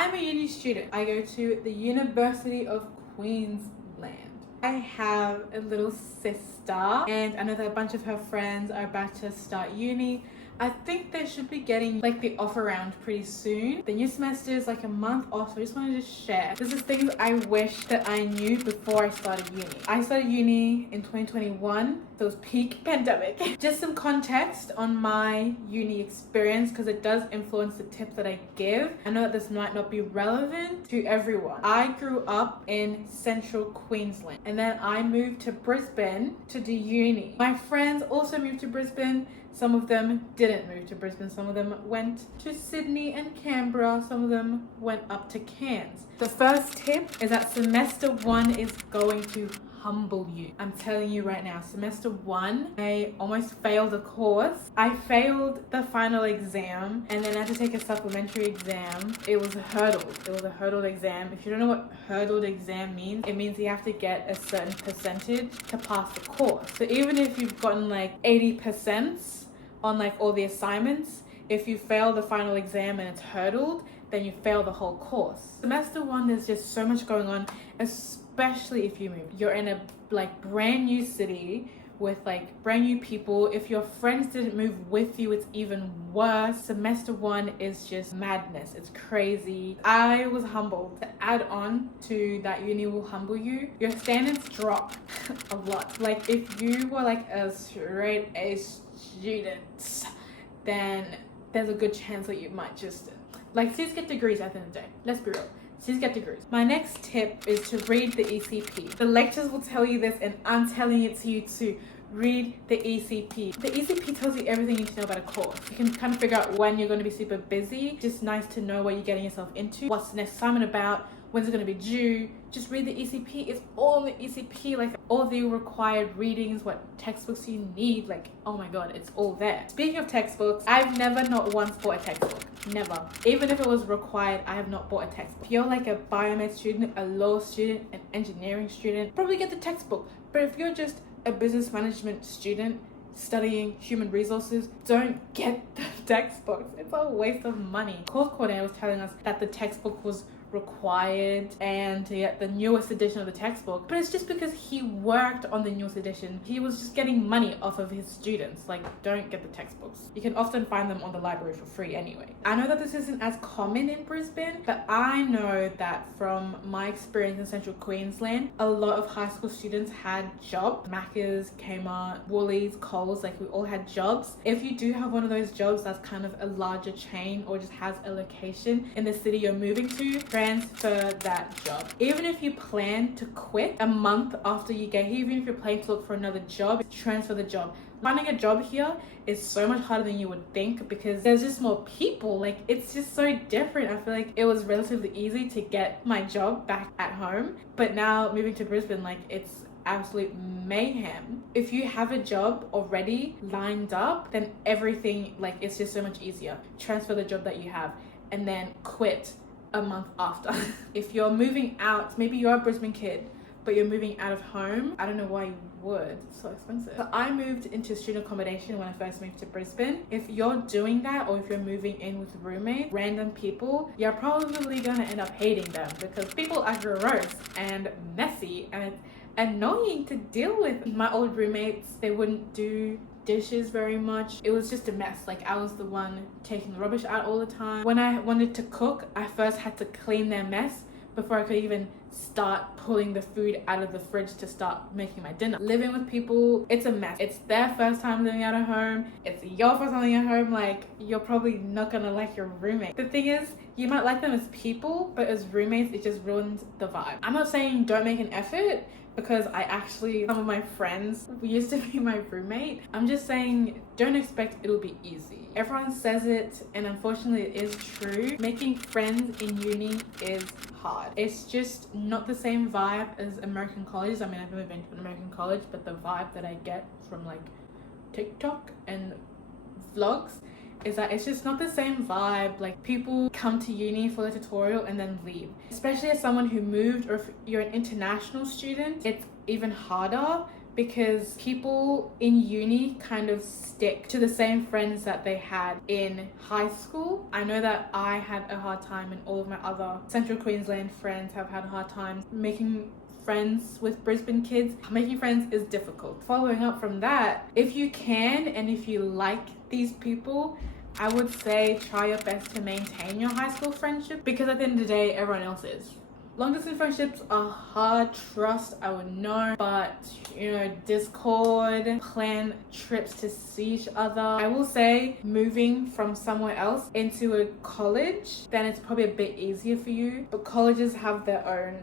I'm a uni student. I go to the University of Queensland. I have a little sister, and I know that a bunch of her friends are about to start uni. I think they should be getting like the offer round pretty soon. The new semester is like a month off, so I just wanted to share. This is things I wish that I knew before I started uni. I started uni in 2021, so it was peak pandemic. Just some context on my uni experience, because it does influence the tips that I give. I know that this might not be relevant to everyone. I grew up in central Queensland, and then I moved to Brisbane to do uni. My friends also moved to Brisbane. Some of them didn't move to Brisbane. Some of them went to Sydney and Canberra. Some of them went up to Cairns. The first tip is that semester 1 is going to humble you. I'm telling you right now, semester 1, I almost failed a course. I failed the final exam, and then I had to take a supplementary exam. It was a hurdle. It was a hurdled exam. If you don't know what hurdled exam means, it means you have to get a certain percentage to pass the course. So even if you've gotten like 80% on like all the assignments, if you fail the final exam and it's hurdled, then you fail the whole course. Semester 1, there's just so much going on, especially if you move. You're in a like brand new city with like brand new people. If your friends didn't move with you, it's even worse. Semester 1 is just madness. It's crazy. I was humbled. To add on to that, uni will humble you. Your standards drop a lot. Like if you were like a straight A student, then there's a good chance that you might just like sis get degrees at the end of the day. Let's be real. Sis get degrees. My next tip is to read the ECP. The lectures will tell you this, and I'm telling it to you too. Read the ECP. The ECP tells you everything you need to know about a course. You can kind of figure out when you're going to be super busy. Just nice to know what you're getting yourself into. What's the next assignment about? When's it going to be due? Just read the ECP. It's all in the ECP. Like all the required readings, what textbooks you need. Like, oh my god, it's all there. Speaking of textbooks, I've never not once bought a textbook. Never. Even if it was required, I have not bought a textbook. If you're like a biomed student, a law student, an engineering student, probably get the textbook. But if you're just a business management student studying human resources, don't get the textbooks. It's a waste of money. Course coordinator was telling us that the textbook was required and to get the newest edition of the textbook, but it's just because he worked on the newest edition. He was just getting money off of his students. Like, don't get the textbooks. You can often find them on the library for free anyway. I know that this isn't as common in Brisbane, but I know that from my experience in central Queensland, a lot of high school students had jobs. Macca's, Kmart, Woolies, Coles, like we all had jobs. If you do have one of those jobs that's kind of a larger chain or just has a location in the city you're moving to, transfer that job. Even if you plan to quit a month after you get here, even if you're planning to look for another job, transfer the job. Finding a job here is so much harder than you would think because there's just more people. Like, it's just so different. I feel like it was relatively easy to get my job back at home, but now moving to Brisbane, like, it's absolute mayhem. If you have a job already lined up, then everything, like, it's just so much easier. Transfer the job that you have and then quit a month after. If you're moving out, maybe you're a Brisbane kid, but you're moving out of home, I don't know why you would. It's so expensive. So I moved into student accommodation when I first moved to Brisbane. If you're doing that, or if you're moving in with roommates, random people, you're probably gonna end up hating them because people are gross and messy and it's annoying to deal with. My old roommates, they wouldn't do dishes very much. It was just a mess. Like, I was the one taking the rubbish out all the time. When I wanted to cook, I first had to clean their mess before I could even start pulling the food out of the fridge to start making my dinner. Living with people, it's a mess. It's their first time living out of home. It's your first time living at home. Like, you're probably not gonna like your roommate. The thing is, you might like them as people, but as roommates, it just ruins the vibe. I'm not saying don't make an effort, because I actually, some of my friends used to be my roommate. I'm just saying, don't expect it'll be easy. Everyone says it, and unfortunately it is true. Making friends in uni is hard. It's just not the same vibe as American colleges. I mean, I've never been to an American college, but the vibe that I get from like TikTok and vlogs is that it's just not the same vibe. Like, people come to uni for the tutorial and then leave. Especially as someone who moved, or if you're an international student, it's even harder because people in uni kind of stick to the same friends that they had in high school. I know that I had a hard time, and all of my other Central Queensland friends have had hard times making friends with Brisbane kids. Making friends is difficult. Following up from that, if you can and if you like these people, I would say try your best to maintain your high school friendship, because at the end of the day, everyone else is. Long distance friendships are hard, trust, I would know, but Discord, plan trips to see each other. I will say moving from somewhere else into a college, then it's probably a bit easier for you, but colleges have their own.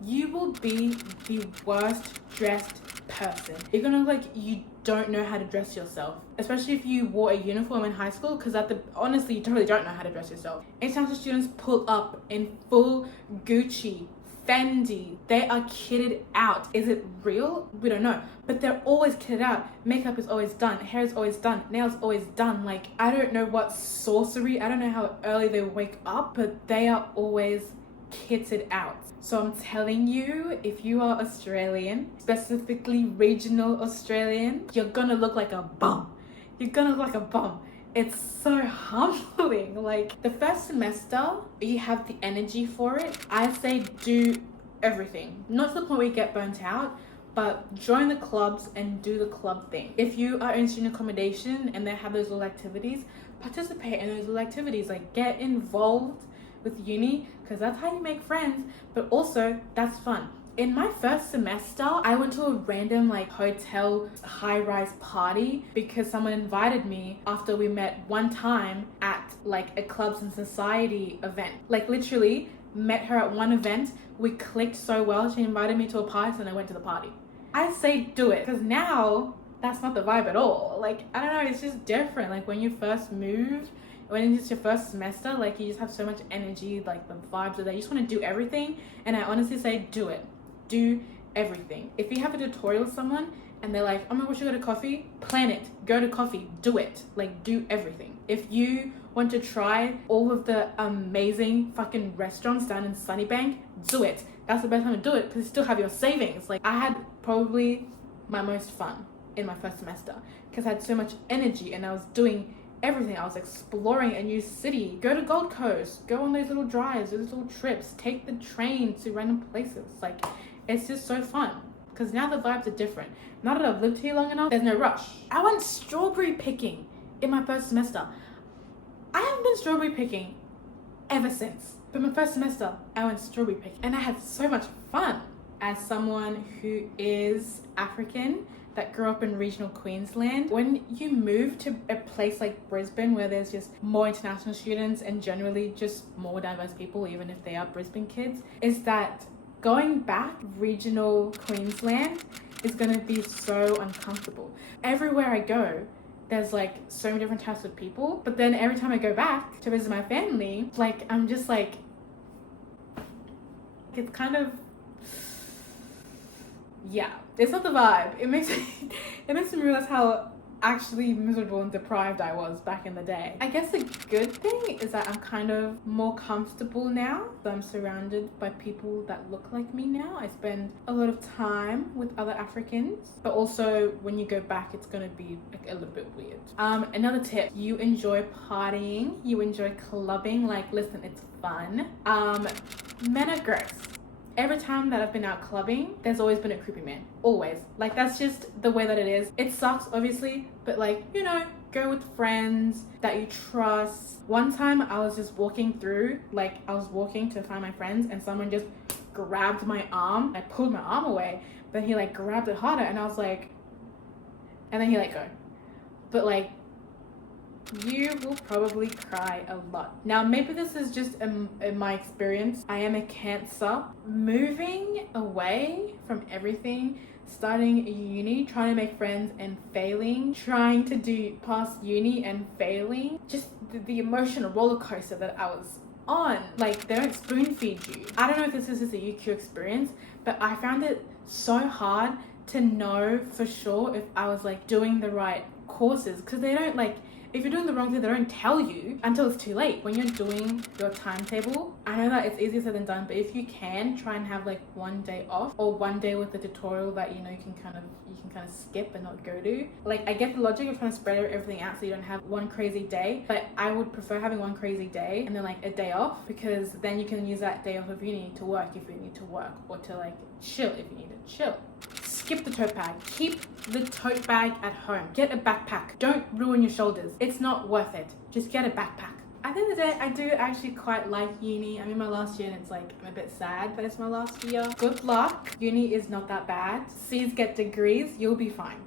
You will be the worst dressed person. You're gonna look like you don't know how to dress yourself, especially if you wore a uniform in high school, because honestly, you totally don't know how to dress yourself. International students pull up in full Gucci, Fendi. They are kitted out. Is it real? We don't know, but they're always kitted out. Makeup is always done, hair is always done, nails always done. Like, I don't know what sorcery, I don't know how early they wake up, but they are always kitted out. So I'm telling you, if you are Australian, specifically regional Australian, you're gonna look like a bum. You're gonna look like a bum. It's so humbling. Like, the first semester, you have the energy for it. I say do everything. Not to the point where you get burnt out, but join the clubs and do the club thing. If you are in student accommodation and they have those little activities, participate in those little activities. Like, get involved with uni, because that's how you make friends, but also that's fun. In my first semester, I went to a random hotel high-rise party because someone invited me after we met one time at a clubs and society event. Literally met her at one event, we clicked so well, she invited me to a party and I went to the party. I say do it, because now that's not the vibe at all. I don't know, it's just different. When you first move, when it's your first semester, you just have so much energy, the vibes are there, you just want to do everything. And I honestly say do it. Do everything. If you have a tutorial with someone and they're like, oh my gosh, you go to coffee, plan it, go to coffee, do it. Do everything. If you want to try all of the amazing fucking restaurants down in Sunnybank, do it. That's the best time to do it, because you still have your savings. I had probably my most fun in my first semester because I had so much energy and I was doing everything. I was exploring a new city. Go to Gold Coast, go on those little drives, those little trips, take the train to random places. It's just so fun, because now the vibes are different. Now that I've lived here long enough, there's no rush. I went strawberry picking in my first semester. I haven't been strawberry picking ever since, but my first semester I went strawberry picking and I had so much fun. As someone who is African that grew up in regional Queensland, when you move to a place like Brisbane where there's just more international students and generally just more diverse people, even if they are Brisbane kids, is that going back regional Queensland is going to be so uncomfortable. Everywhere I go, there's so many different types of people, but then every time I go back to visit my family, I'm just it's kind of, yeah, it's not the vibe. It makes me realize how actually miserable and deprived I was back in the day. I guess the good thing is that I'm kind of more comfortable now. I'm surrounded by people that look like me now. I spend a lot of time with other Africans, but also when you go back, it's gonna be a little bit weird. Another tip, you enjoy partying, you enjoy clubbing. Listen, it's fun. Men are gross. Every time that I've been out clubbing, there's always been a creepy man. Always. That's just the way that it is. It sucks, obviously, but go with friends that you trust. One time I was just walking through, I was walking to find my friends and someone just grabbed my arm. I pulled my arm away, but he grabbed it harder and I was and then he let go. But you will probably cry a lot. Now, maybe this is just my experience. I am a Cancer. Moving away from everything, starting uni, trying to make friends and failing, trying to do past uni and failing, just the emotional roller coaster that I was on. They don't spoon feed you. I don't know if this is just a UQ experience, but I found it so hard to know for sure if I was doing the right courses, because they don't If you're doing the wrong thing, they don't tell you until it's too late. When you're doing your timetable, I know that it's easier said than done, but if you can, try and have like one day off or one day with the tutorial that you know you can kind of skip and not go to. Like, I get the logic of trying to spread everything out so you don't have one crazy day, but I would prefer having one crazy day and then like a day off, because then you can use that day off if you need to work, if you need to work, or to like chill if you need to chill. Skip the tote bag. Keep the tote bag at home. Get a backpack. Don't ruin your shoulders. It's not worth it. Just get a backpack. At the end of the day, I do actually quite like uni. I'm in my last year and it's like, I'm a bit sad that it's my last year. Good luck. Uni is not that bad. C's get degrees. You'll be fine.